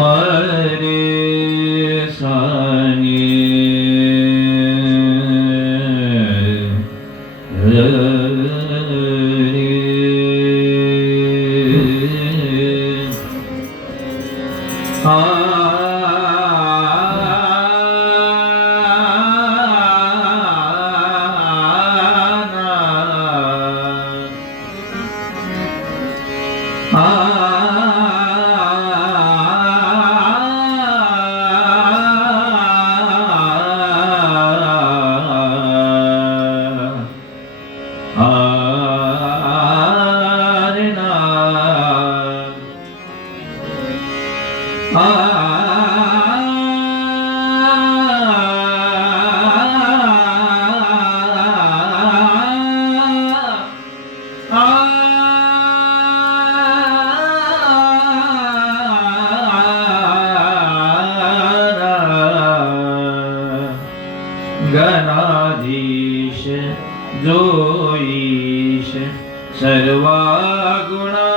मरे सा Ah. गणाधीश जोईश सर्वा गुणाचा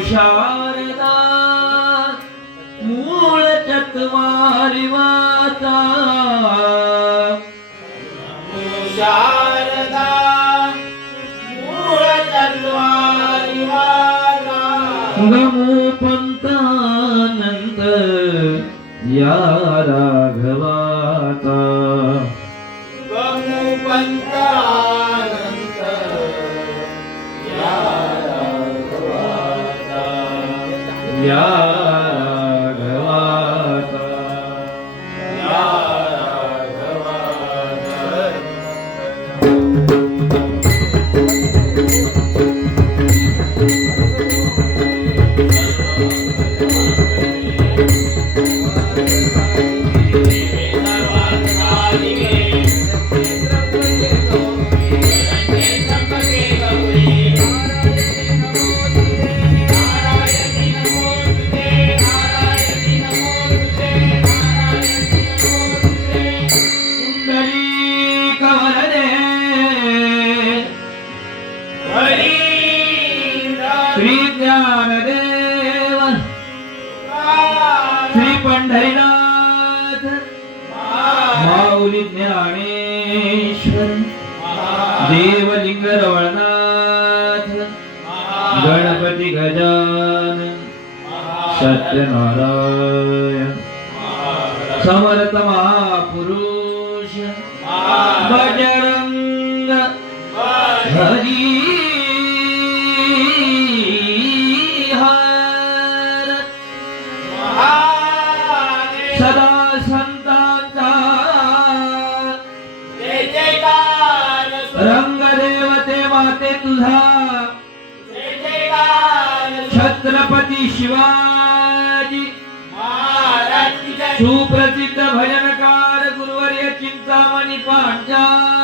शारदा मूळ चत्वारी वाचा शारदा मूळ तत्वारी वाचा. गमो पंतानंद या राघवाचा गमु Yeah. श्री ज्ञानदेव श्री पंढरीनाथ माऊली ज्ञानेश्वर। देवलिंग रवळनाथ गणपती गजानन। सत्यनारायण। समर्थ महापुरुष। बजरंग। हर छत्रपती शिवाजी. सुप्रसिद्ध भजनकार गुरुवर्य चिंतामणी पांचाळ